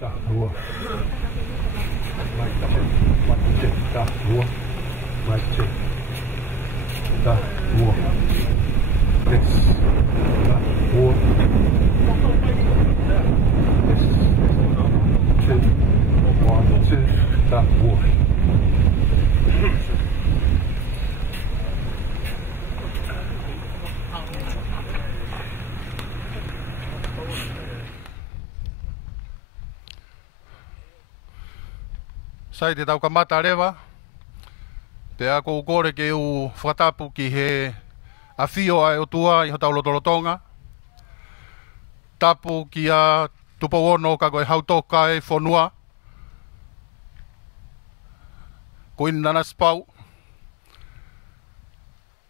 tahua. Macet tahua. Macet tahua. Tes tahua. Tes. Macet tahua. Sai te tau kamata rewa, te ako ukore ke u whakatapu ki he awhio ai o tua i ho tau lotolotonga. Tapu ki a tupo wono ka koe hautoka e whonua. Ko ina nas pau.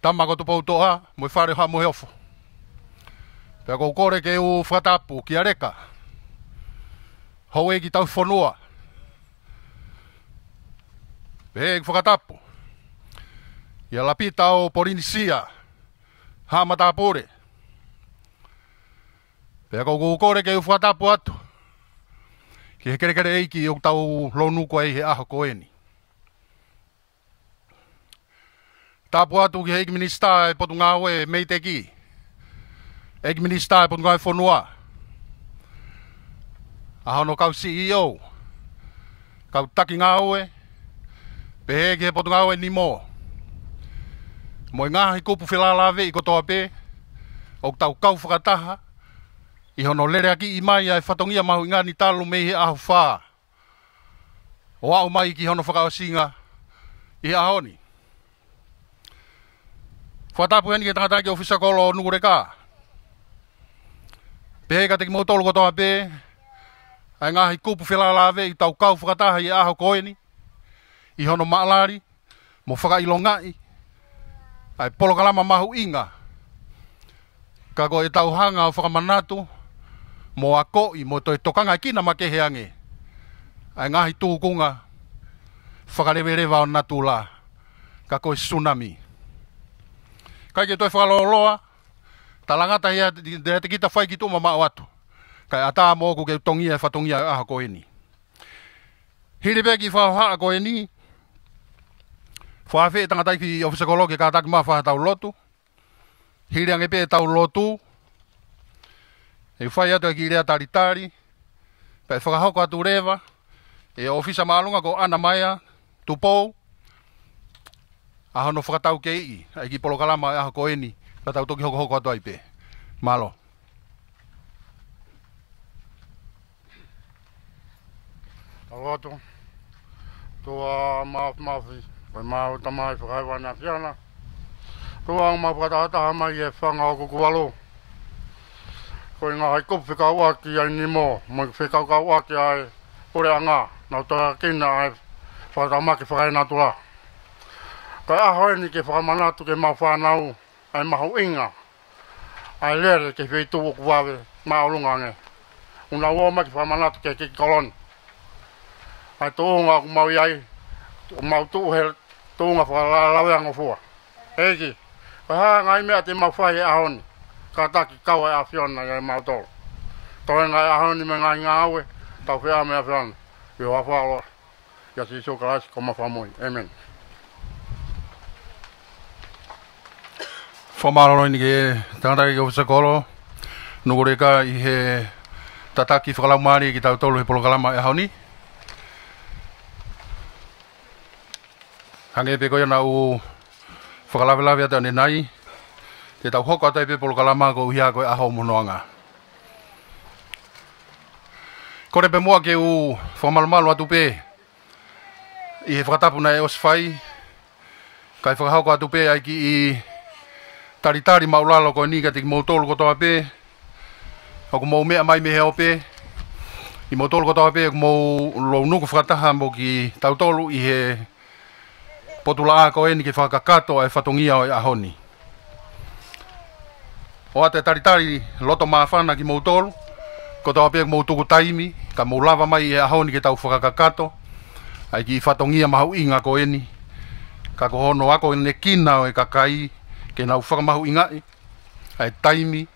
Tama ko tupo utoa, mo i whare ha mo he ofo. Te ako ukore ke u whakatapu ki a reka. Hau e ki tau whonua. Pēk whakatapu. Ia lapita o Porinisia. Hamatapore. Pēk o kukore ke u whakatapu atu. Ki he kere eiki o tau lonuko ei he aho koeni. Tapu atu ki he eiki minista e potunga oe meiteki. Eiki minista e potunga e whonua. Aho no kau CEO. Kau taki ngā oe. Pehe ke potunga oe ni mō. Mo i ngahi kupu whilalawe i kotoa pē. O tau kau whakataha. I hono lere aki i mai ai whatongia mahu i ngani talu mei he ahu whā. O au mai ki hono whakaosinga i he ahoni. Whatapu heni ke tangata ki ofisa kolo o nukure kā. Pehe ka teki mō tolu kotoa pē. Ai ngahi kupu whilalawe i tau kau whakataha i ahu koeni. I hono maalari, mo whakailongai, ai polokalama mahu inga. Ka ko e tauhanga o whakamanatu, mo ako i mo toi tokanga kina makeheange. Ai ngahi tūkunga, whakarewerewa o natula, ka ko e tsunami. Kai ke toi whakaloloa, talangata hea te kita whai ki tuma mao atu. Kai ata mo ku ke tongia e whatongia aha koeni. Hiripeki whaoha koeni, Whawhi e tangatai ki ofisa kologe ka taki mawha tau lotu. Hiriang e pe tau lotu. E whai atu e ki rea taritari. Pei whakahoko atu rewa. E ofisa maalunga ko ana maia. Tupou. Aho no whakatau ke i. E ki polokalama e aho ko eni. Ka tau toki hoko atu ai pe. Malo. Tau atu. Tua mawhi. Koe mau tamai whakaiwana kiana. Tua ang mawhakataha mai e whanga o kukuwalo. Koe ngā hai kupu whikau aki ai ni mō. Moi whikau kau aki ai ore anga. Nau toa kina ai whakatamaki whakaina tula. Koe aho eni ke whakamanatu ke mau whanau ai mahu inga. Ai lere ke whitu o kuwawe maulunga nge. Una ua maki whakamanatu ke kiki koloni. Ai tōunga ku mau iai. O mau tuu he tūnga whakalalaweanga fua. Eiki, paha ngai mea te mau whai e ahoni. Ka taki kaua e a whiona i mau tōru. Toi ngai ahoni me ngai ngā aue, tau whia mea whiona. I hoa whaaloa. Ia si iso karaisi ko mawhamui. Amen. Whamaroro ni ke tangata ki ofisa kolo. Nukure ka i he tataki whakalaumari ki tau tolu he polokalama e ahoni. Hange pe koe na u whakalawelawe ata ne nai. Te tau hoko atai pe polokalama ko uhia koe aho munoanga. Kore pe mua ke u whamalamalu atu pe. I he whakatapu na e oswhai. Kai whakahoko atu pe ai ki i taritari maulalo koe ni ka te ki mautolu kotoa pe. Ako mau mea mai me heo pe. I mautolu kotoa pe ako mau lo nuku whakataha mo ki tautolu i he potula a koe ni ke whakakato e whatongia o e ahoni. O ate taritari loto mawhana ki mautolu, ko tau apea mautuku taimi, ka maulava mai e ahoni ke tau whakakato, ai ki whatongia mahu inga koe ni, ka kohono ako ne kina o e kakai, ke nau whakamahu ingai, ai taimi,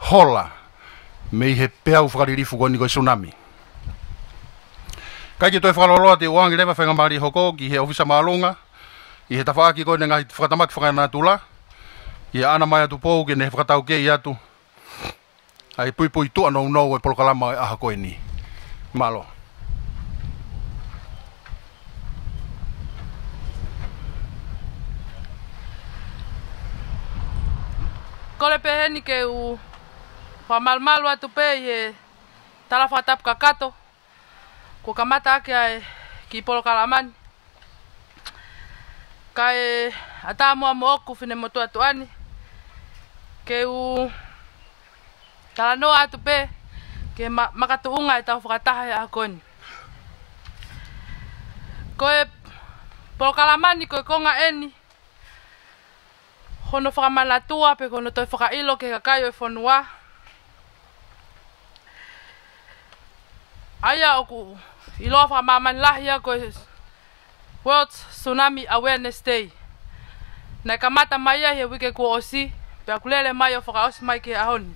hola, mei he peau whakaririfu koe ni koe tsunami. Kai ki toi whakaloloa te uangi lewa whenga maari hoko ki he ofisa maalunga. I he tawhaaki koe ngai whakatamaki whakana tula. I he ana mai atu pou ke ne whakatau kei atu. Ai pui pui tua nou nou e polokalama e aha koe ni. Malo. Kole peheni ke u whamalmalu atu pe i tala whatapu kakato. Ko kamata ake ai ki polokalamani. Kai ata mua mo oku fine motu atu ani. Ke u tala noa atu pe ke makatu unga e tau whakataha e akoni. Koe polokalamani koe konga eni. Hono whakamalatua pe kono toi whakailo ke kakaio e whanua. Aia oku iloa whakamamani lahia koe World Tsunami Awareness Day. Nai kamata mai he wike kua osi, pe akulele mai o whakaosi mai ke ahoni.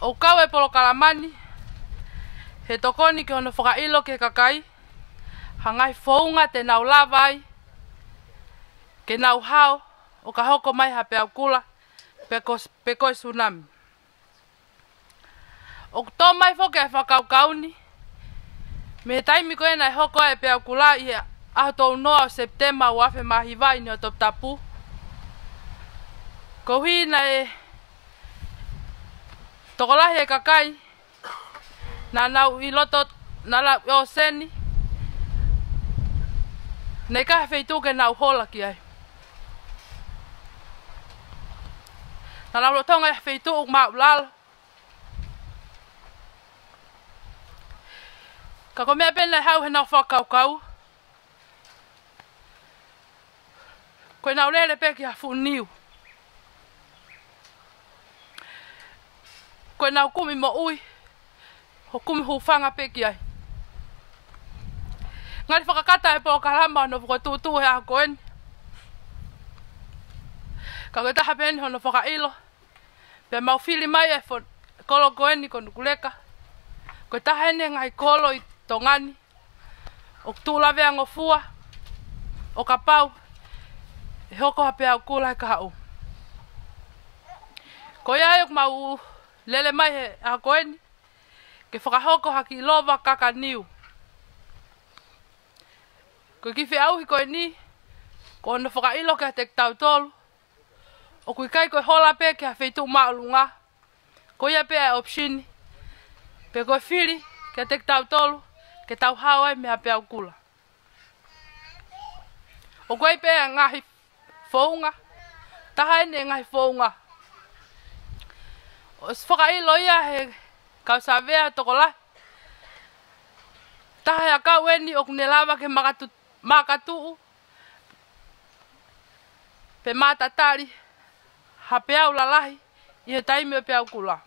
O kau e polokalamani, he tokoni ke hono whakailo ke kakai, hangai whaunga te nau lavai, ke nau hao, o ka hoko mai ha pe akula, pe koe tsunami. O tō mai whoke e whakaukauni, me taimi koe nai hoko e pe akula i aho tō noa o September o awhe mahi vai ni o top tapu. Ko hui nai tokolahi e kakai, na nau i loto na la o seni, nei kahe wheitu ke nau hola ki ai. Na lau lotonga e wheitu uk maa ulalo. Ka ko mea pena hau he nau whakaukau. Koe nau lele peki ha whuniu. Koe nau kumi mo ui. Ho kumi hufanga peki ai. Ngari whakakata e po karama no whakatutu he a koeni. Ka koe taha peni hono whakailo. Pe mau whili mai e kolo koeni konu kuleka. Koe taha ene ngai kolo i tongani, o tūlawea ngofua, o ka pau, e hoko hape au kula he ka hau. Ko ia e mau lele mai he a koeni, ke whakahoko haki lova kaka niu. Ko kiwhi auhi koe ni, ko ono whakailo ke te tau tolu, o kui kai koe hola pe ke ha wheitu maulunga, ko ia pe e opshini, pe koe whiri ke te tau tolu, ke tau hawai me hape au kula. O koe pe ngahi whaunga, taha ene ngahi whaunga. O whakailo ia he kau savea tokola. Taha ya kau eni o kune lava ke makatuu. Pe matatari, hape au lalahi, i he taimi o pe au kula.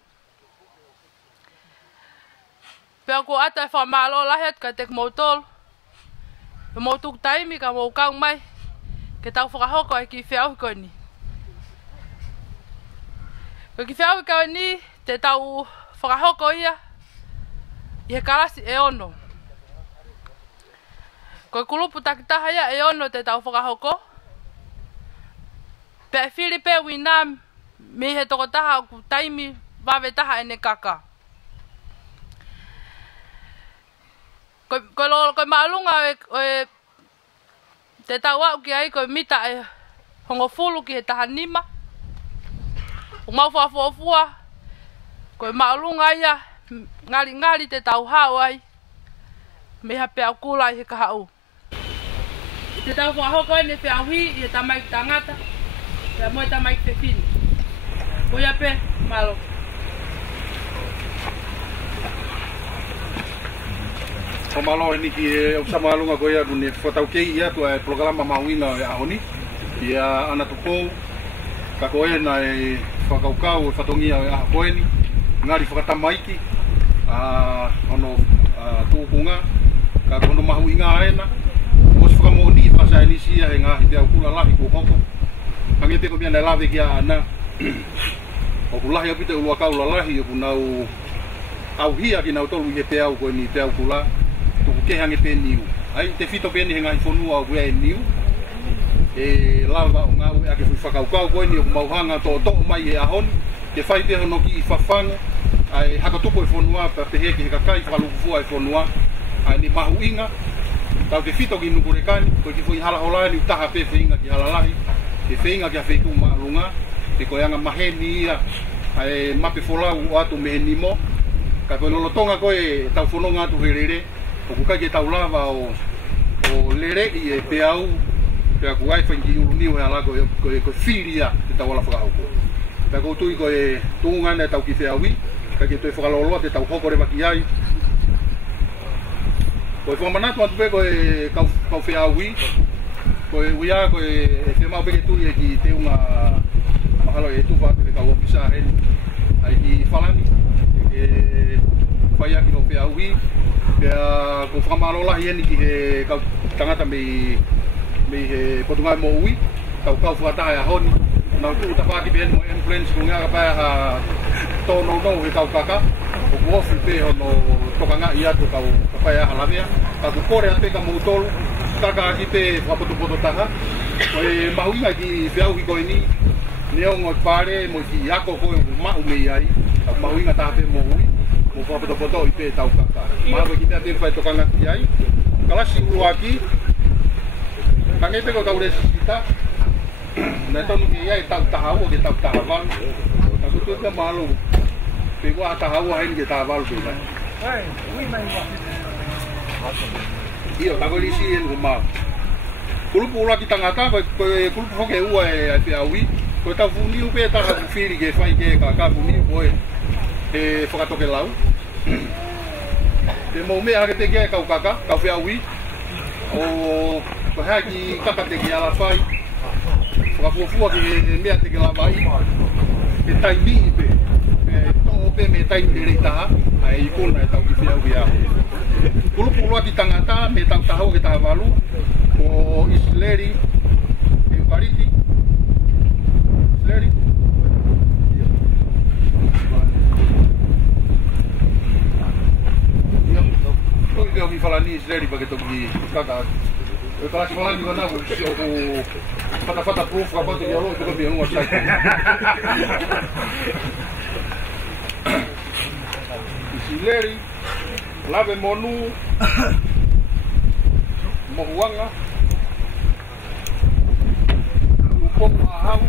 Pea ko ata e whamalo lahet ka tek mautolo. E mautuk taimi ka maukau mai. Ke tau whakahoko e ki whiauhi koe ni. Ko ki whiauhi koe ni te tau whakahoko ia. I he karasi e ono. Ko kulupu takitaha ia e ono te tau whakahoko. Pea e whiri pe winam mi he toko taha ku taimi wawe taha ene kaka. Koe maalunga e te tau au ki ai koe mita e hongo fulu ki he taha nima. O mau whafuafua. Koe maalunga ia ngari te tau hao ai. Me hape au kula i he kahau. I te tau whahoko ene pe au hi i he tamai ki tangata. Pea moe tamai ki te whini. Koe hape malo. O malo ni ki o samalunga ko ia ni fotau kei ia tu e programa mauinga e ahoni ia ana tupo ka koe na e whakaukau e whatongia e aha koeni ngari whakatamaiki ono tūpunga ka kono mahu inga aena o si whakamoni whasa e nisi ia e ngahi te au kula lahi ko hoko hangi te ko mia nei lawe ki a ana o kulahi apite ulua kaula lahi o kunau au hia ki nau tolu he te au ko ni te au kula tu ke hange pe niu ai te fito pe ni henga i fonua au e niu e lava o ngau e ake fui whakaukau ko ni o mauhanga to mai e ahon ke whai te hono ki i whawhanga ai hakatupo e fonua pa pehe ki he kakai whakalukufua e fonua ai ni mahu inga tau te fito ki nukurekani ko ki fui hala holani utaha pe whinga ki halalahi ke whinga ki a whiku maalunga te koeanga maheni ia ai mape folau o atu mehe nimo ka koe nolotonga koe tau whanonga atu he rere o kukai ke tau lava o lere i e pe au pea kuai whaingi uruniu he ala koe whiria te tau ala whakahauko pea kou tui koe tungana e tau ki whiaui ka ke toi whakaloloa te tau hoko rewa ki ai koe whamanatu atu pe koe kau whiaui koe uia koe e whemau peke tui e ki te unga mahalo e tuwa atu ke kau opisa heni ai ki whalani e whaia ki no whiaui pea ko whamalola heni ki he kau tangata me he potungai mo ui kau whakataha e ahoni nau tu utawhaki pe mo influence ko ngā kapaya ha tono no he kau kaka o kuofi pe hono tokanga i atu kau kapaya halavea ka ku kore ape ka moutolu kaka ki pe whapotopoto taha o e mahuinga ki whiau hi koe ni neongo pare mo ki ako koe mau mei ai ka mahuinga taha pe mo ui mo whapotopoto i pe tau kaka maho ki te ape whai tokanga ki ai kalasi uruaki kange pe ko kau resi sita na tonu ki ia e tau tahau o ke tau tahawalu ka kutu ka malu pe kua tahau hain ke tahawalu pe mai iyo tako lisi en kuma kulupu ula ki tangata koe kulupu hoke ua e pe aui koe tau funiu pe taha kufiri ke whai ke ka funiu koe e whakatoke lau te mau mea hake te kia e kau kaka kau whea ui o ko haki kaka te ki ala whai whakafuafua ki mea te ki la wai e taimi i pe tō pe me taimi rei taha a e ikona e tau ki whiau ki aho kulupu loa ki tangata me tau tahau ke taha walu o Isleri e Ukariti Isleri toki ke o ki whalani Isleri pa ke toki kaka e kalasi whalani ka nau o whata proof ka pati ki alo i toki anua sai Isleri lave monu mohuanga uponga ahau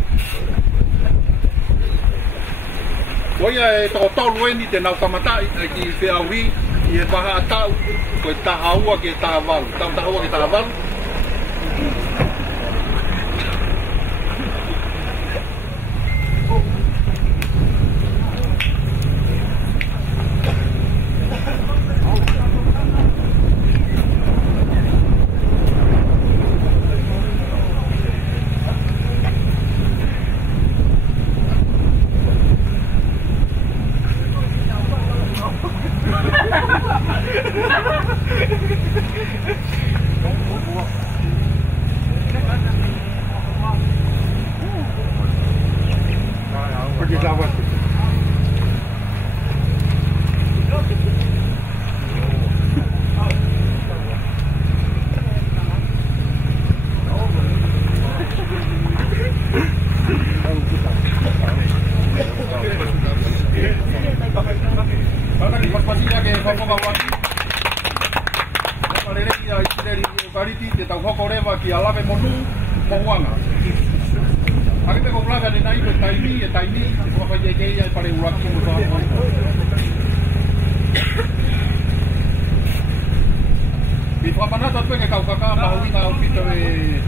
koia e tau eni te nau kamatai ki whiaui i e paha atau koe tahaua ke tahavalu tahaua ke tahavalu te tau hoko rewa ki a lave monu mohuanga. Ake te koplaga ne nai ko taimi e whawhai e kei ai pare uraki mo taha. Mi whamanata tue ke kau kaka mahuina au pito e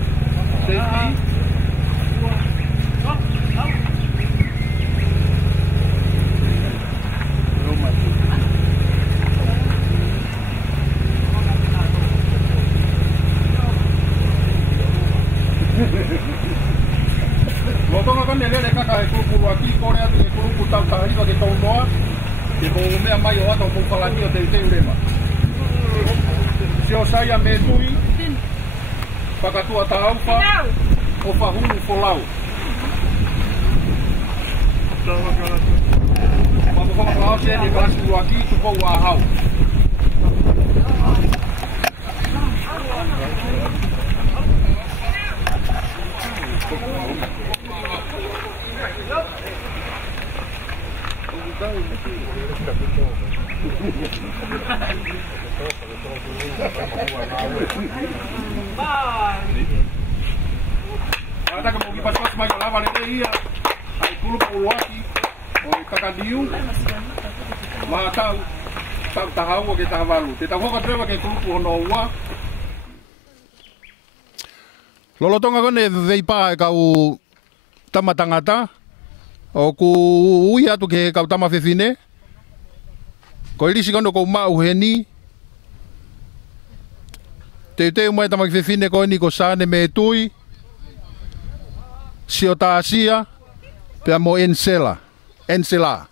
safety. Lotonga kan nele kaka e kulupu aki kore atu e kulupu tau tahariwa ke tau noa e ko mea mai o ata o mufalani o te te urema. Sio saya me tui whakatua tahaupa o whahunu folau. Kung mga siya ni kelas 2 lagi tu kau wahau. Ada kamu pas-pas maju lawan ini ya. Ai kulu puluati. Oh, kakadiu. Ma tahu tahu kita hawalu. Kita hoka trewa ke kulu hono wa. Lolotonga kone veipa e kau tamatangata. O ku ui atu ke kau tama fefine. Ko ilisi kono ko mau heni. Te umai tama fefine ko ni ko sane me tui. Siota asia. Pea mo ensela. Ensela.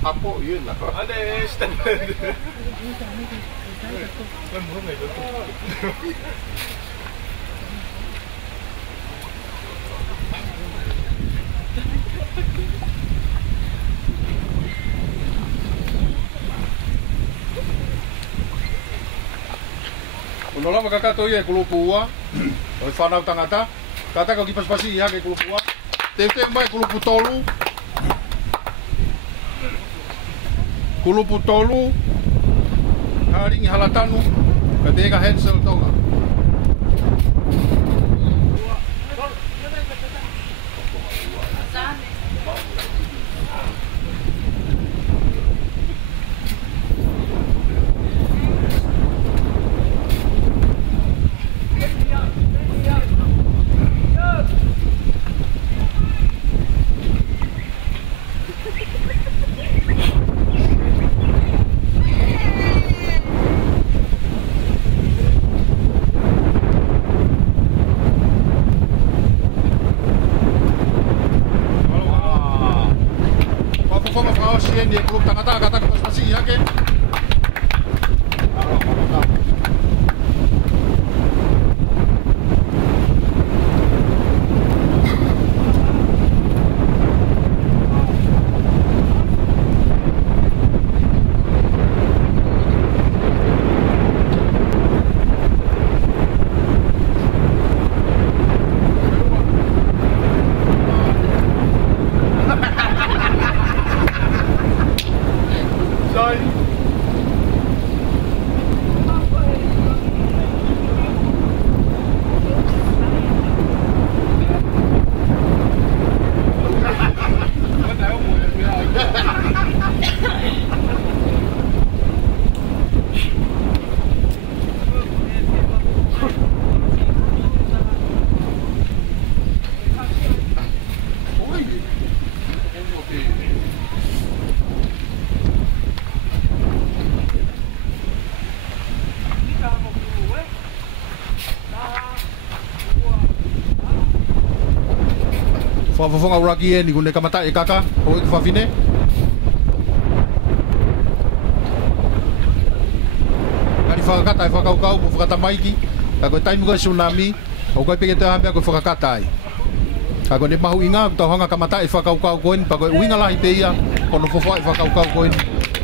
Apo yun lah. Ada standar. Uno lama kakato ye kulupua. Oi whanau tangata. Kata kau kipas pasi ia ke kulupua. Te mai kulupu tolu. Kulupu tolu. Haringi halatanu. Katega hensel tonga. Dia klub tangata kata prestasi ya ke. Whafonga uraki e ni kune kamata e kaka o i whawhine. Kari whakakata e whakaukau mo whakata maiki. Ka koe taimu koe tsunami. O koe peke te hamea koe whakakata ai. Ka koe ne mahu inga tau hanga kamata e whakaukau koen. Pa koe uinga lahi pe ia. Kono whawha e whakaukau koen.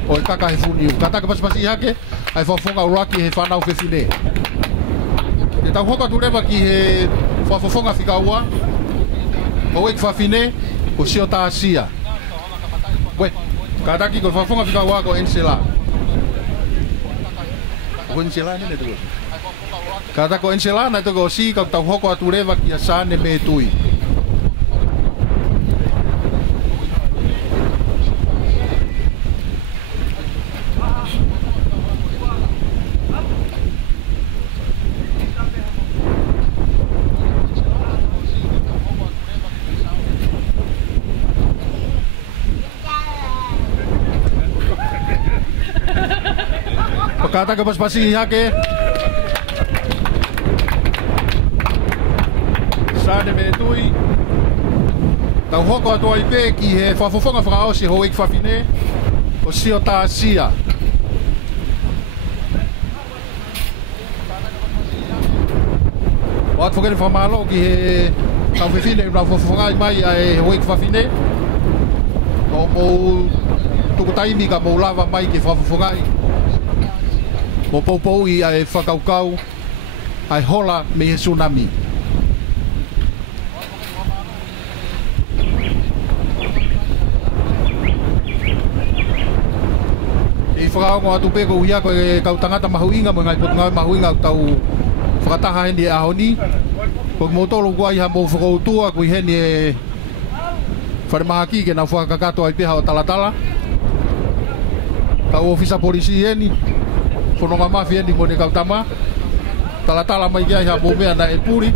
O e kaka he funiu. Ka taka pasipasi i hake. Ai whafonga uraki he whanau whewhine. Te tau hoka tu rewa ki he whafonga whikaua. O e whawhine. Ko sio ta asia. Koe. Ka taki ko whafonga whikaua ko ensela. Ko ensela nene tuko. Ka tako ensela na tuko si ka tau hoko atu rewa ki a sane me tui. Kata ke pas-pasi hake. Sane me tui. Tau hoko atua i pe ki he whafofonga whakaosi ho ik whawhine. O sio ta asia. O atu whakere whamalo ki he tau whiwhine na whafofonga i mai ai ho ik whawhine. O mou tukutaimi ka mou lava mai ki whafofonga i. Mo poupou i ai whakaukau ai hola me he tsunami. I whakaongo atu peko uia koe kau tangata mahuinga mo ngai potunga mahuinga tau whakataha heni e ahoni. Koe motolo kua iha mo whakautua koe heni e wharemahaki ke na whakakato ai peha o talatala. Kau ofisa polisi heni. Whanonga mafia ni mo ne kautama. Talatala mai kia iha mōmea na e puri.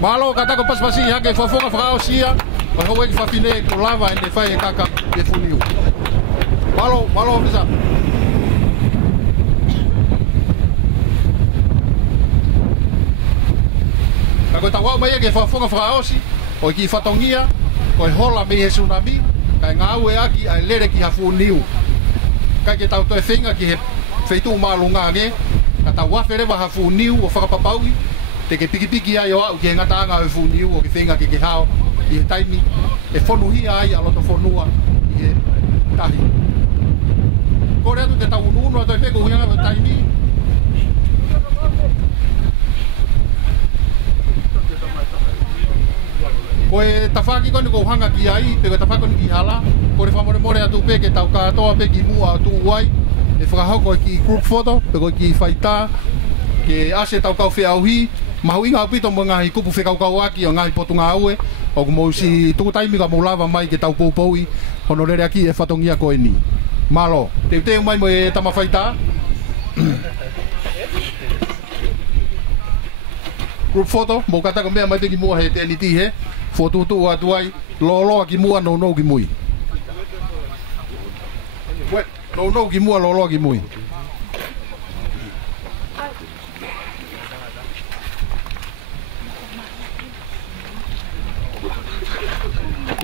Malo katako paspasi iha ke whafonga whakaosia. Wa hau eki whawhine ko lava e ne whai e kaka e funiu. Malo ofisa. Ka koe tawau mai e ke whafonga whakaosi. O ki whatongia. Koe hola me he tsunami. Kai ngā ue aki ai lere ki hafu niu. Kai ke tau toi whenga ki he wheitu mālu ngānge. Ka tau waferewa hafu niu o whakapapaui. Te ke pikipiki ai o au ki he ngata anga hafu niu o ki whenga ki ke hao. I he taimi e whonuhia ai a loto whonua i he tahi. Kore atu te tau ununu a toi wheko huianga o taimi. Koe tawhaki koni ko hanga ki ai, pe koe tawhaki koni ki hala. Kore whamore atu pe ke tau katoa pe ki mua atu uai. E whakahoko ki group photo, pe koe ki whaita. Ke ase tau kau whiauhi. Mahu inga upito mo ngahi kupu whekaukau aki o ngahi potunga aue. O kumou si tuku taimi ka moulava mai ke tau poupoui. Honorere aki e whatongia koe ni. Malo, te mai mo e tama whaita. Group photo, mo kataka mea mai te ki mua he te niti he. Fotutu atu ai, loloa ki mua no ki mui. We, no ki mua loloa ki mui.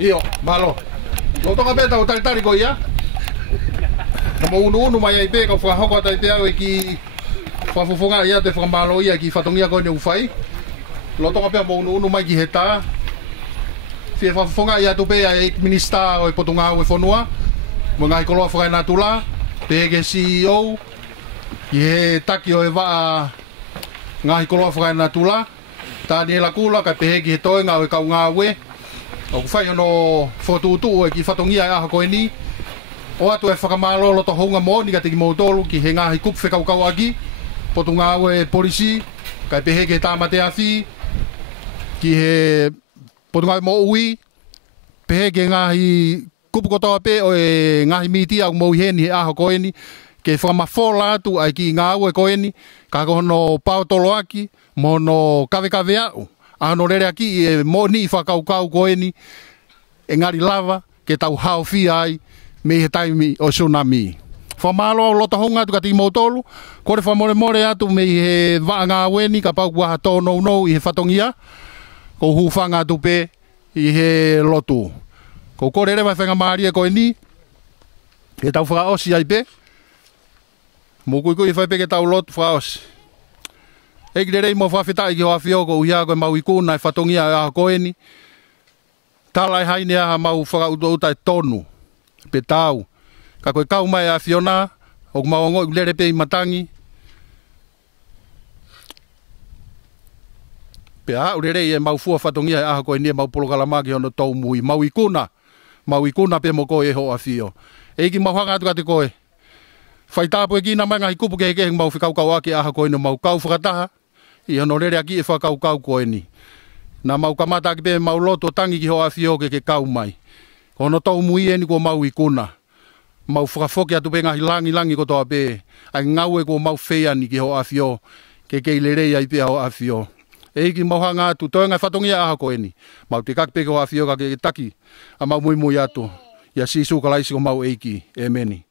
Io, malo. Lo tonga beta o talitari ko ia. Mo unu mai ai pe ka whahoko atai te au ki whafofonga ia te whamalo ia ki whatongia koe ne uwhai. Lo tonga pia mo unu mai ki he tā. Fie whafonga ia tu pe ai minista o potunga o e whonua. Mo ngai koloa whakai nā tula. Pege CEO. Ki he taki o e waa ngai koloa whakai nā tula. Tā ni e la kula kai pehe ki he toenga o e kau ngā ue. O ku whai ono whotutu o e ki whatongia e aha koe ni. O atu e whakamalo loto hounga mo ni ka te ki mautolu ki he ngahi kup whekaukau aki. Potunga o e polisi. Kai pehe ki he tāmate awhi. Ki he potunga mo ui, pehe ke ngahi kupu kotoa pe o e ngahi miti au mo heni he aho koeni, ke whamafola atu ai ki ngā ue koeni, ka hono paotolo aki, mo no kawe au, ano rere aki e mo ni whakaukau koeni, e ngari lava, ke tau hao fi ai, me he taimi o tsunami. Whamalo loto honga tu ka ti motolu. Kore whamore atu me i he vaanga weni ka pau waha tō nou i he whatongia. Ko hufanga tu pe i he lotu. Ko kore rewa whenga maari e koe ni. He tau whakaosi ai pe. Mo kui whai pe ke tau lotu whakaosi. Eki re rei mo whawhita i ki hoa whioko uia koe mau i kūna i whatongia a koe ni. Talai haine aha mau whakauta e tonu. Pe tau. Ka koe kau mai a Fiona, o maongo i lere pe i matangi. Pe a urere e mau fua whatongia e aha koe ni e mau polokalamaki hono tau mui. Mau i kuna pe mo koe e ho a Fio. Eiki mau hanga atu ka te koe. Whai tāpu e ki na mai ngahi kupu ke heke mau whikaukau aki aha koe ni mau kau whakataha. I hono rere aki e whakaukau koe ni. Na mau kamata ki pe mau loto tangi ki ho a Fio ke kau mai. Hono tau mui e ni ko mau i kuna. Mau whakafoke atu pe ngahi langi ko toa pe. Ai ngau e ko mau whea ni ki ho a Fio. Ke kei lerei ai pe ho a Fio. Eiki mau hanga atu. Toi ngai whatongia aha koe ni. Mau te kakpe ko a Fio ka ke taki. A mau mui atu. Ia sisu kalaisi ko mau eiki. E meni.